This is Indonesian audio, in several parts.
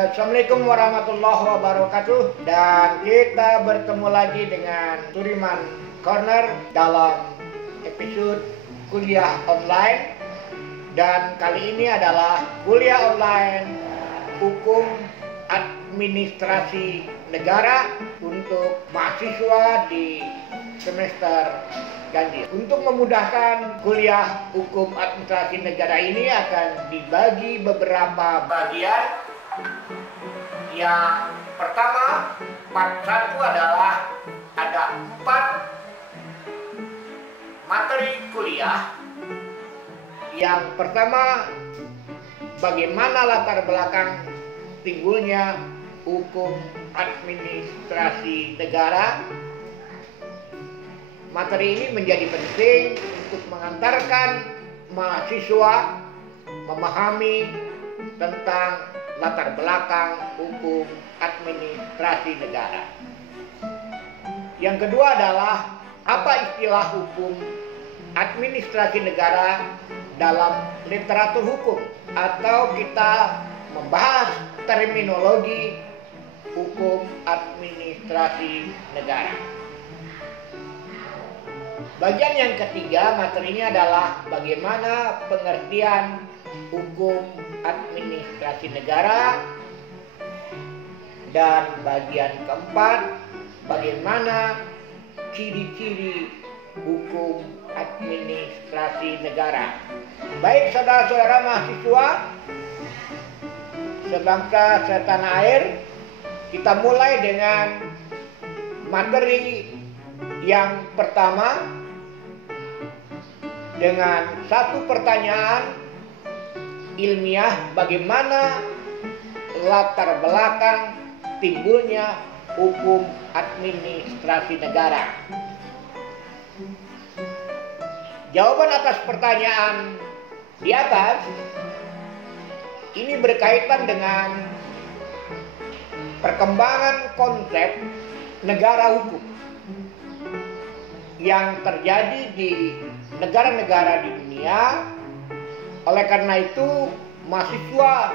Assalamualaikum warahmatullahi wabarakatuh. Dan kita bertemu lagi dengan Suriman Corner dalam episode kuliah online. Dan kali ini adalah kuliah online hukum administrasi negara untuk mahasiswa di semester ganjil. Untuk memudahkan kuliah hukum administrasi negara ini akan dibagi beberapa bagian. Yang pertama, part 1 adalah ada 4 materi kuliah. Yang pertama, bagaimana latar belakang timbulnya hukum administrasi negara. Materi ini menjadi penting untuk mengantarkan mahasiswa memahami tentang latar belakang hukum administrasi negara. Yang kedua adalah apa istilah hukum administrasi negara dalam literatur hukum, atau kita membahas terminologi hukum administrasi negara. Bagian yang ketiga materinya adalah bagaimana pengertian hukum administrasi negara. Dan bagian keempat, bagaimana ciri-ciri hukum administrasi negara. Baik saudara-saudara mahasiswa sebangsa setanah air, kita mulai dengan materi yang pertama dengan satu pertanyaan ilmiah, bagaimana latar belakang timbulnya hukum administrasi negara. Jawaban atas pertanyaan di atas ini berkaitan dengan perkembangan konsep negara hukum yang terjadi di negara-negara di dunia. Oleh karena itu, mahasiswa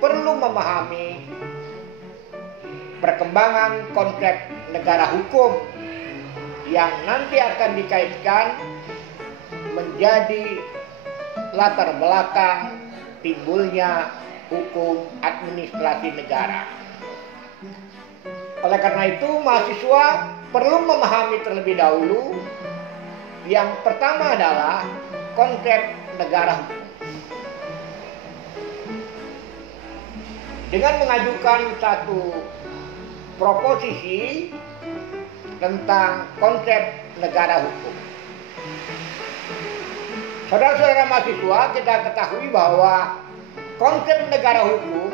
perlu memahami perkembangan konsep negara hukum yang nanti akan dikaitkan menjadi latar belakang timbulnya hukum administrasi negara. Oleh karena itu, mahasiswa perlu memahami terlebih dahulu. Yang pertama adalah konsep negara hukum. Dengan mengajukan satu proposisi tentang konsep negara hukum. Saudara-saudara mahasiswa, kita ketahui bahwa konsep negara hukum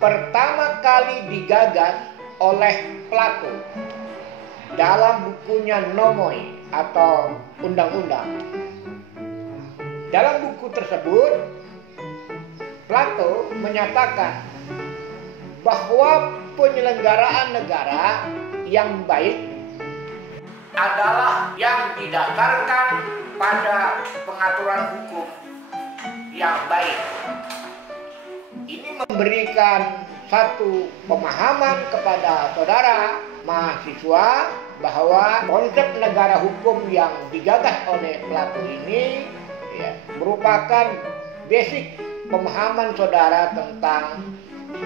pertama kali digagas oleh Plato dalam bukunya Nomoi atau Undang-Undang. Dalam buku tersebut, Plato menyatakan bahwa penyelenggaraan negara yang baik adalah yang didasarkan pada pengaturan hukum yang baik. Ini memberikan satu pemahaman kepada saudara mahasiswa bahwa konsep negara hukum yang digagas oleh Plato ini merupakan basic pemahaman saudara tentang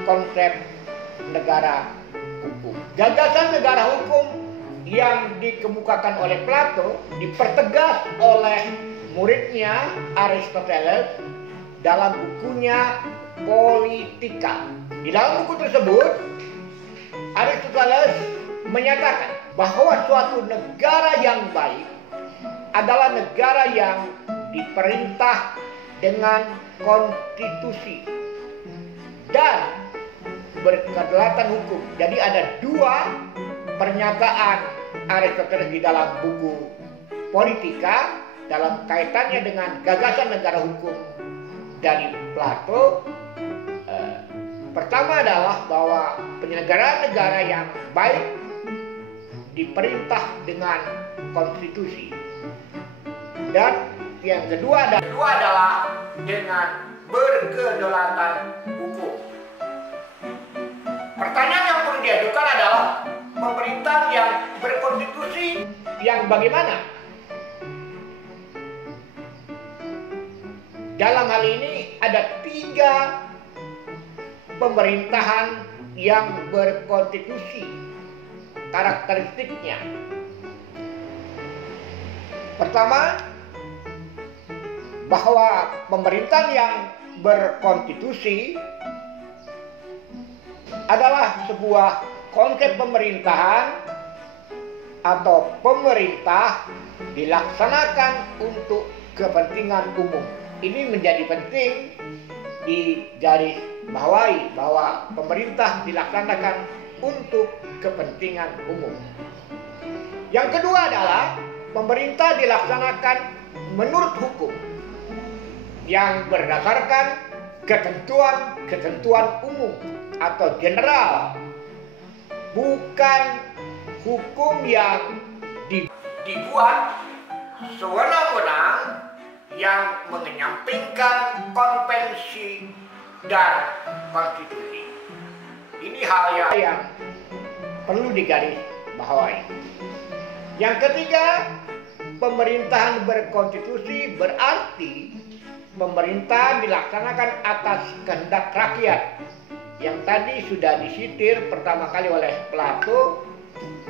konsep negara hukum. Gagasan negara hukum yang dikemukakan oleh Plato dipertegas oleh muridnya Aristoteles dalam bukunya Politika. Di dalam buku tersebut, Aristoteles menyatakan bahwa suatu negara yang baik adalah negara yang diperintah dengan konstitusi dan berkedaulatan hukum. Jadi ada dua pernyataan Aristoteles di dalam buku Politika dalam kaitannya dengan gagasan negara hukum dari Plato. Pertama adalah bahwa penyelenggaraan negara yang baik diperintah dengan konstitusi. Dan yang kedua adalah dengan berkedaulatan hukum. Pertanyaan yang perlu diajukan adalah pemerintahan yang berkonstitusi yang bagaimana? Dalam hal ini ada 3 pemerintahan yang berkonstitusi karakteristiknya. Pertama, bahwa pemerintahan yang berkonstitusi adalah sebuah konsep pemerintahan atau pemerintah dilaksanakan untuk kepentingan umum. Ini menjadi penting digarisbawahi bahwa pemerintah dilaksanakan untuk kepentingan umum. Yang kedua adalah pemerintah dilaksanakan menurut hukum yang berdasarkan ketentuan umum atau general, bukan hukum yang dibuat sewenang-wenang yang mengenyampingkan konvensi dan konstitusi. Ini hal yang perlu digarisbawahi. Yang ketiga, pemerintahan berkonstitusi berarti pemerintahan dilaksanakan atas kehendak rakyat, yang tadi sudah disitir pertama kali oleh Plato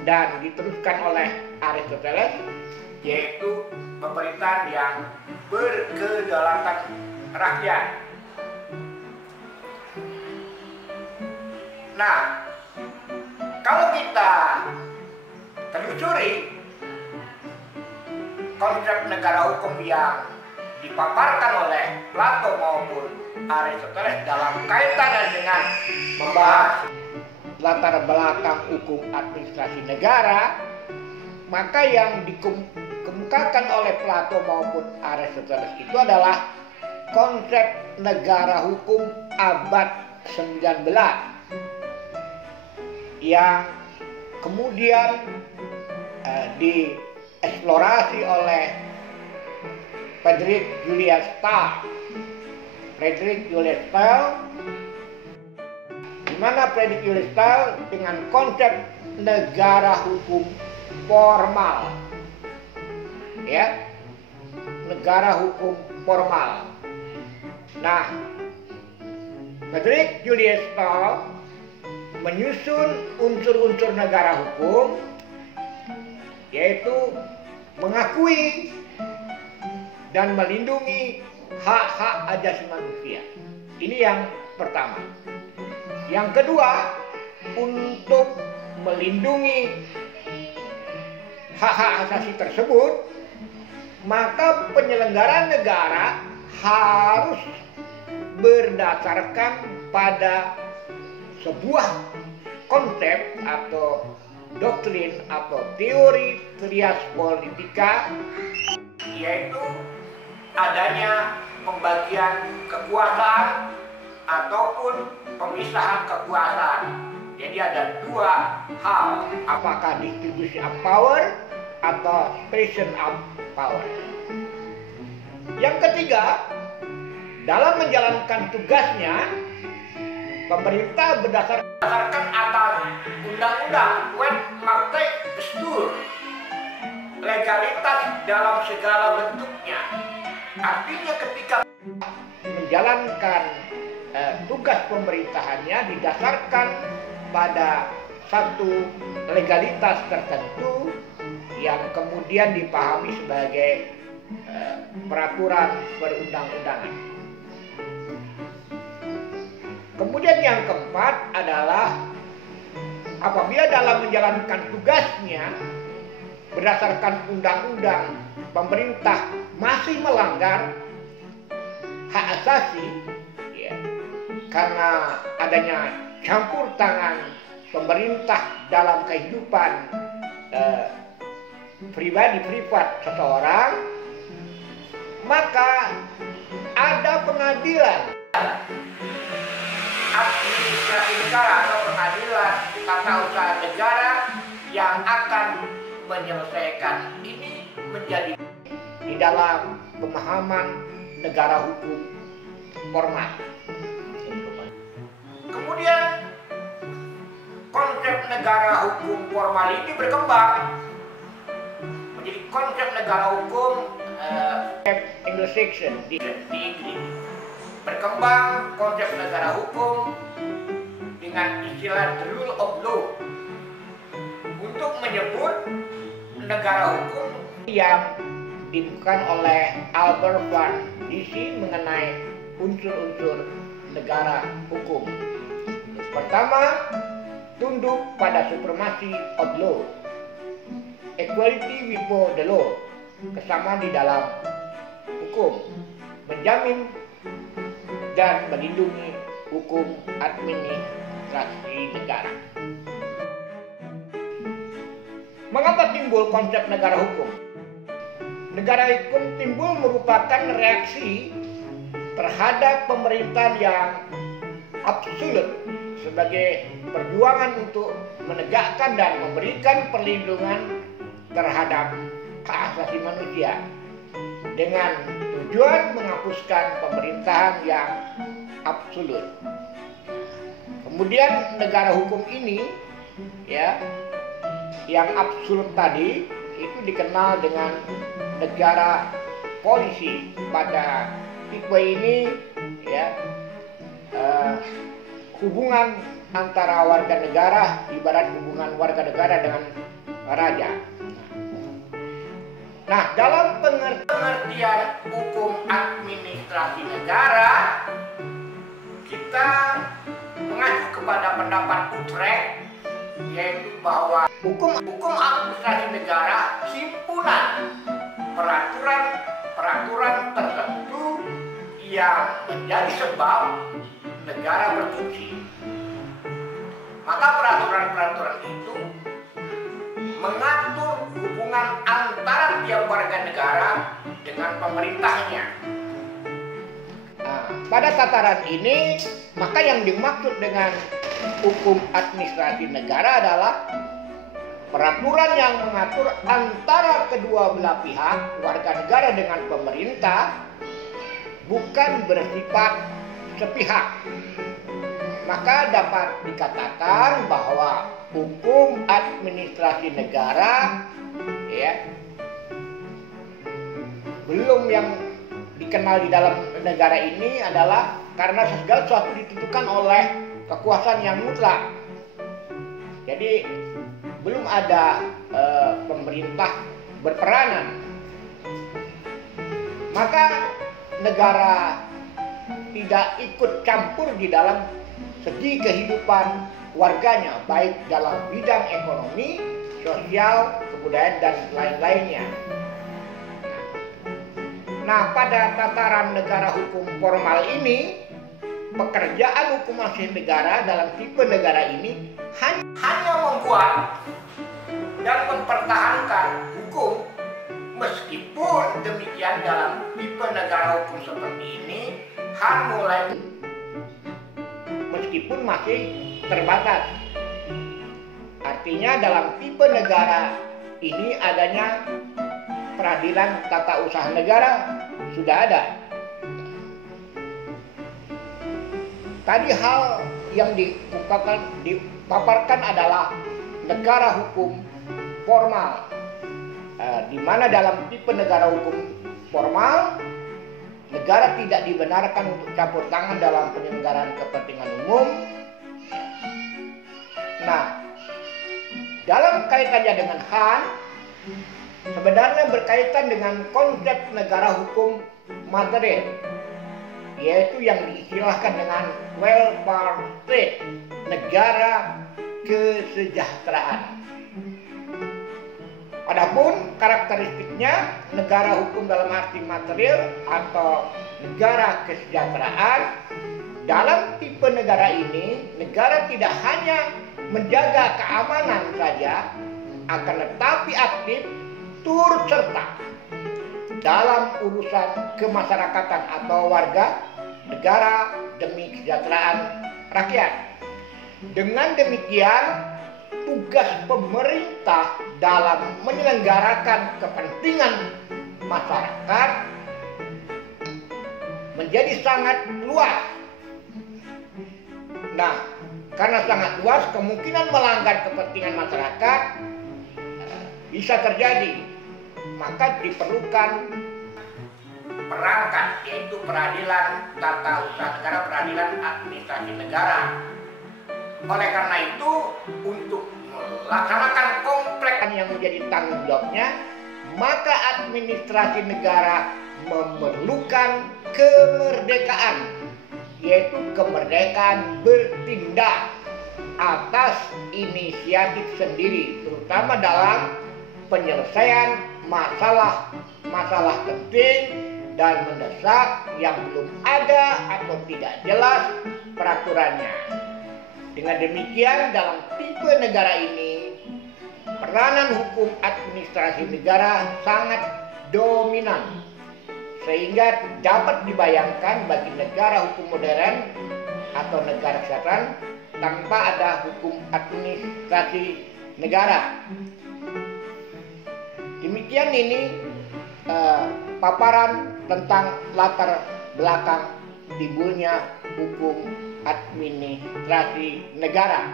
dan diteruskan oleh Aristoteles, yaitu pemerintahan yang berkedaulatan rakyat. Nah, kalau kita telusuri konsep negara hukum yang dipaparkan oleh Plato maupun Aristoteles dalam kaitan dengan membahas latar belakang hukum administrasi negara, maka yang dikemukakan oleh Plato maupun Aristoteles itu adalah konsep negara hukum abad 19 yang kemudian dieksplorasi oleh Frederick Julius Stahl. Di mana Frederick Julius Stahl dengan konsep negara hukum formal, ya, negara hukum formal. Nah, Frederick Julius Stahl menyusun unsur-unsur negara hukum, yaitu mengakui dan melindungi hak-hak asasi manusia. Ini yang pertama. Yang kedua, untuk melindungi hak-hak asasi tersebut, maka penyelenggaraan negara harus berdasarkan pada sebuah konsep atau doktrin atau teori trias politika, yaitu adanya pembagian kekuasaan ataupun pemisahan kekuasaan. Jadi ada 2 hal, apakah distribution of power atau separation of power. Yang ketiga, dalam menjalankan tugasnya, pemerintah berdasarkan atas undang-undang, makte gestur, legalitas dalam segala bentuknya. Artinya ketika menjalankan tugas pemerintahannya didasarkan pada satu legalitas tertentu yang kemudian dipahami sebagai peraturan perundang-undangan. Kemudian yang keempat adalah apabila dalam menjalankan tugasnya berdasarkan undang-undang pemerintah masih melanggar hak asasi, ya, karena adanya campur tangan pemerintah dalam kehidupan pribadi privat seseorang, maka ada pengadilan administrasi negara atau pengadilan tata usaha negara yang akan menyelesaikan. Ini menjadi di dalam pemahaman negara hukum formal. Kemudian konsep negara hukum formal ini berkembang menjadi konsep negara hukum Anglo-Saxon di Inggris. Berkembang konsep negara hukum dengan istilah the rule of law untuk menyebut negara hukum yang dibutuhkan oleh Albert Van Disi mengenai unsur-unsur negara hukum. Pertama, tunduk pada supremasi of law, equality before the law, kesamaan di dalam hukum, menjamin dan melindungi hukum administrasi negara. Mengapa timbul konsep negara hukum? Negara hukum timbul merupakan reaksi terhadap pemerintahan yang absolut sebagai perjuangan untuk menegakkan dan memberikan perlindungan terhadap hak asasi manusia dengan tujuan menghapuskan pemerintahan yang absolut. Kemudian negara hukum ini ya yang absolut tadi itu dikenal dengan negara polisi. Pada tipe ini ya hubungan antara warga negara ibarat hubungan warga negara dengan raja. Nah, dalam pengertian hukum administrasi negara, kita mengacu kepada pendapat Utrecht, yaitu bahwa hukum administrasi negara himpunan peraturan tertentu yang menjadi sebab negara berfungsi. Maka peraturan-peraturan itu mengatur hubungan antara tiap warga negara dengan pemerintahnya. Nah, pada tataran ini, maka yang dimaksud dengan hukum administrasi negara adalah peraturan yang mengatur antara kedua belah pihak, warga negara dengan pemerintah, bukan bersifat sepihak. Maka dapat dikatakan bahwa hukum administrasi negara ya belum yang dikenal di dalam negara ini adalah karena segala sesuatu ditentukan oleh kekuasaan yang mutlak. Jadi belum ada pemerintah berperanan. Maka negara tidak ikut campur di dalam segi kehidupan warganya, baik dalam bidang ekonomi, sosial, kebudayaan, dan lain-lainnya. Nah, pada tataran negara hukum formal ini, pekerjaan hukum asasi negara dalam tipe negara ini hanya membuat dan mempertahankan hukum. Meskipun demikian, dalam tipe negara hukum seperti ini meskipun masih terbatas. Artinya dalam tipe negara ini adanya peradilan tata usaha negara sudah ada. Tadi hal yang dipaparkan adalah negara hukum formal, di mana dalam tipe negara hukum formal negara tidak dibenarkan untuk campur tangan dalam penyelenggaraan kepentingan umum. Nah, dalam kaitannya dengan HAN, sebenarnya berkaitan dengan konsep negara hukum material, yaitu yang diistilahkan dengan welfare state, negara kesejahteraan. Adapun karakteristiknya, negara hukum dalam arti material atau negara kesejahteraan, dalam tipe negara ini, negara tidak hanya menjaga keamanan saja, akan tetapi aktif turut serta dalam urusan kemasyarakatan atau warga negara demi kesejahteraan rakyat. Dengan demikian, tugas pemerintah dalam menyelenggarakan kepentingan masyarakat menjadi sangat luas. Nah, karena sangat luas, kemungkinan melanggar kepentingan masyarakat bisa terjadi. Maka diperlukan perangkat, yaitu peradilan tata usaha negara, peradilan administrasi negara. Oleh karena itu, untuk melaksanakan kompleks yang menjadi tanggung jawabnya, maka administrasi negara memerlukan kemerdekaan, yaitu kemerdekaan bertindak atas inisiatif sendiri, terutama dalam penyelesaian masalah penting dan mendesak yang belum ada atau tidak jelas peraturannya. Dengan demikian, dalam tipe negara ini, peranan hukum administrasi negara sangat dominan, sehingga dapat dibayangkan bagi negara hukum modern atau negara kesejahteraan tanpa ada hukum administrasi negara. Demikian ini paparan tentang latar belakang timbulnya hukum administrasi negara.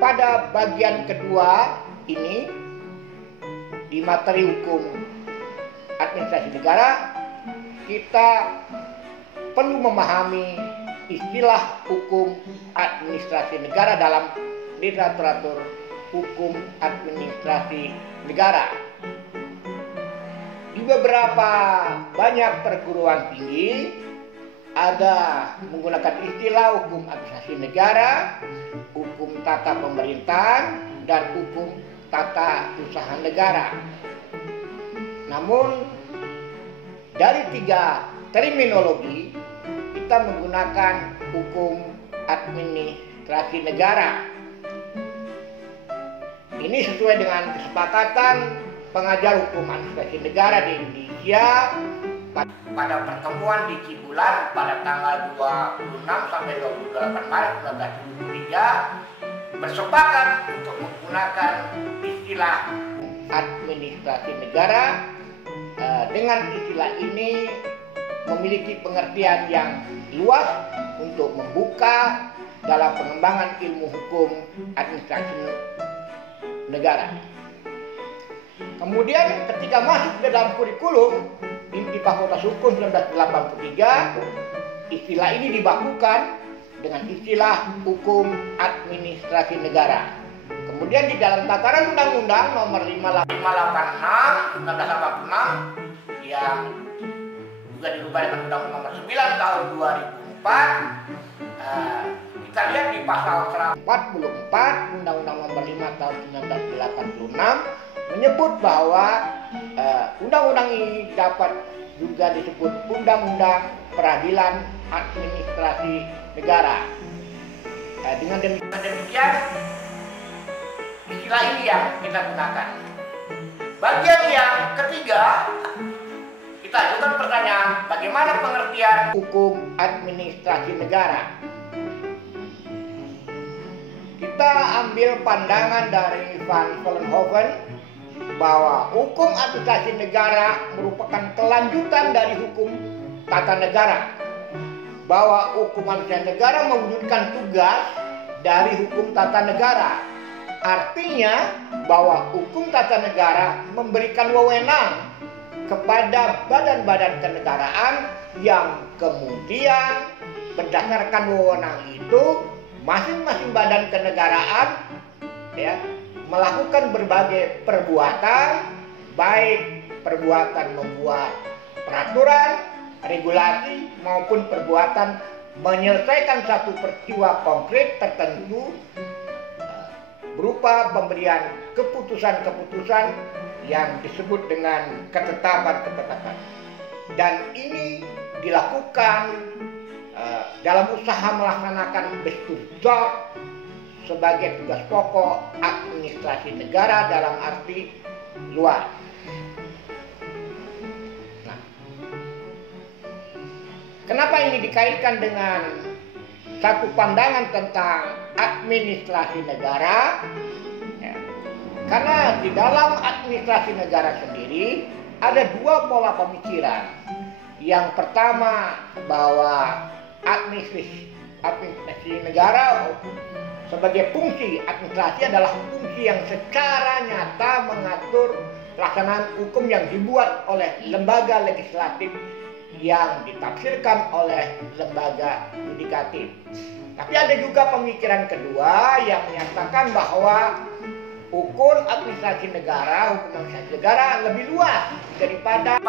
Pada bagian kedua ini, di materi hukum administrasi negara, kita perlu memahami istilah hukum administrasi negara dalam literatur hukum administrasi negara. Di beberapa banyak perguruan tinggi ada menggunakan istilah hukum administrasi negara, hukum tata pemerintahan, dan hukum tata usaha negara. Namun dari tiga terminologi, kita menggunakan hukum administrasi negara. Ini sesuai dengan kesepakatan pengajar hukum administrasi negara di Indonesia pada pertemuan di Cibulan pada tanggal 26 sampai 28 Maret 1973 bersepakat untuk menggunakan istilah administrasi negara. Dengan istilah ini memiliki pengertian yang luas untuk membuka dalam pengembangan ilmu hukum administrasi negara. Kemudian ketika masuk ke dalam kurikulum Inti Fakultas Hukum 1983, istilah ini dibakukan dengan istilah hukum administrasi negara. Kemudian di dalam tataran Undang-Undang Nomor 586 1986 yang juga dirubah dengan Undang-Undang Nomor 9 Tahun 2004, kita lihat di pasal 144 Undang-Undang Nomor 5 Tahun 1986 menyebut bahwa undang-undang ini dapat juga disebut Undang-Undang Peradilan Administrasi Negara. Dengan demikian, istilah ini yang kita gunakan. Bagian yang ketiga, kita ajukan pertanyaan, bagaimana pengertian hukum administrasi negara? Kita ambil pandangan dari Van Vollenhoven bahwa hukum administrasi negara merupakan kelanjutan dari hukum tata negara. Bahwa hukum administrasi negara mewujudkan tugas dari hukum tata negara. Artinya bahwa hukum tata negara memberikan wewenang kepada badan-badan kenegaraan yang kemudian berdasarkan wewenang itu masing-masing badan kenegaraan melakukan berbagai perbuatan, baik perbuatan membuat peraturan, regulasi, maupun perbuatan menyelesaikan satu peristiwa konkret tertentu berupa pemberian keputusan-keputusan yang disebut dengan ketetapan-ketetapan. Dan ini dilakukan dalam usaha melaksanakan bestur job sebagai tugas pokok administrasi negara dalam arti luas. Nah, kenapa ini dikaitkan dengan satu pandangan tentang administrasi negara? Karena di dalam administrasi negara sendiri ada dua pola pemikiran. Yang pertama, bahwa administrasi negara sebagai fungsi administrasi adalah fungsi yang secara nyata mengatur pelaksanaan hukum yang dibuat oleh lembaga legislatif yang ditafsirkan oleh lembaga yudikatif. Tapi ada juga pemikiran kedua yang menyatakan bahwa hukum administrasi negara lebih luas daripada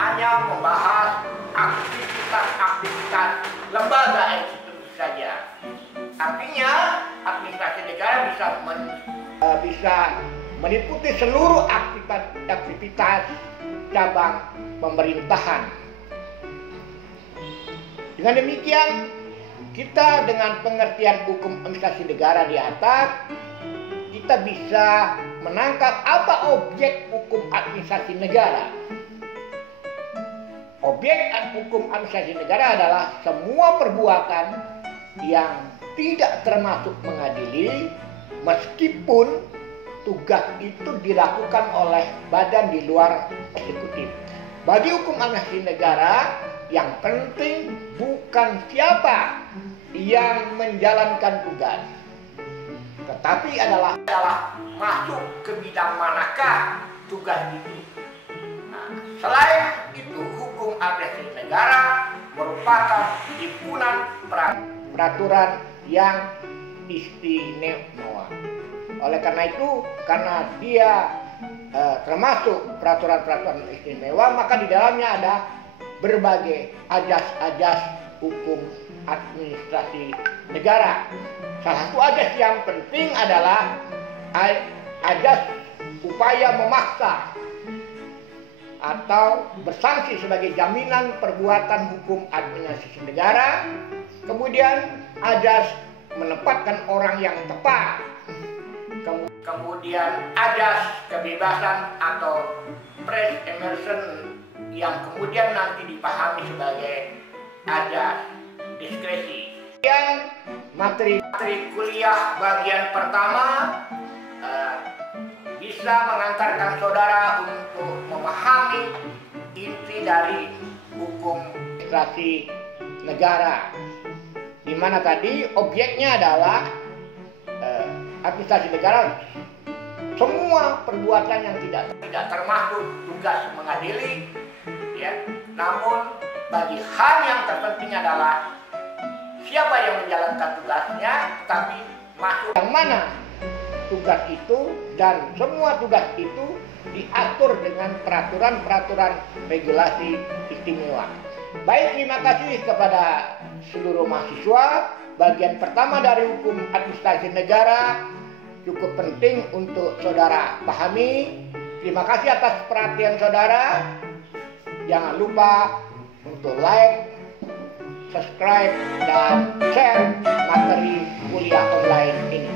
hanya membahas aktivitas lembaga institusi saja. Artinya administrasi negara bisa meliputi seluruh aktivitas cabang pemerintahan. Dengan demikian, kita dengan pengertian hukum administrasi negara di atas, kita bisa menangkap apa objek hukum administrasi negara. Objek hukum administrasi negara adalah semua perbuatan yang tidak termasuk mengadili, meskipun tugas itu dilakukan oleh badan di luar eksekutif. Bagi hukum administrasi negara, yang penting bukan siapa yang menjalankan tugas, tetapi adalah masuk ke bidang manakah tugas itu. Nah, selain itu, hukum administrasi negara merupakan himpunan peraturan yang istimewa. Oleh karena itu, karena dia termasuk peraturan-peraturan istimewa, maka di dalamnya ada berbagai ajas-ajas hukum administrasi negara. Salah satu ajas yang penting adalah ajas upaya memaksa atau bersanksi sebagai jaminan perbuatan hukum administrasi negara. Kemudian ajas menempatkan orang yang tepat. Kemudian ajas kebebasan atau presumption yang kemudian nanti dipahami sebagai ajas diskresi. Kemudian materi kuliah bagian pertama bisa mengantarkan saudara untuk memahami inti dari hukum administrasi negara, di mana tadi objeknya adalah administrasi negara semua perbuatan yang tidak termasuk tugas mengadili, ya. Namun bagi hal yang terpenting adalah siapa yang menjalankan tugasnya, tetapi masuk yang mana tugas itu, dan semua tugas itu diatur dengan peraturan-peraturan regulasi istimewa. Baik, terima kasih kepada seluruh mahasiswa. Bagian pertama dari hukum administrasi negara cukup penting untuk saudara pahami. Terima kasih atas perhatian saudara. Jangan lupa untuk like, subscribe, dan share materi kuliah online ini.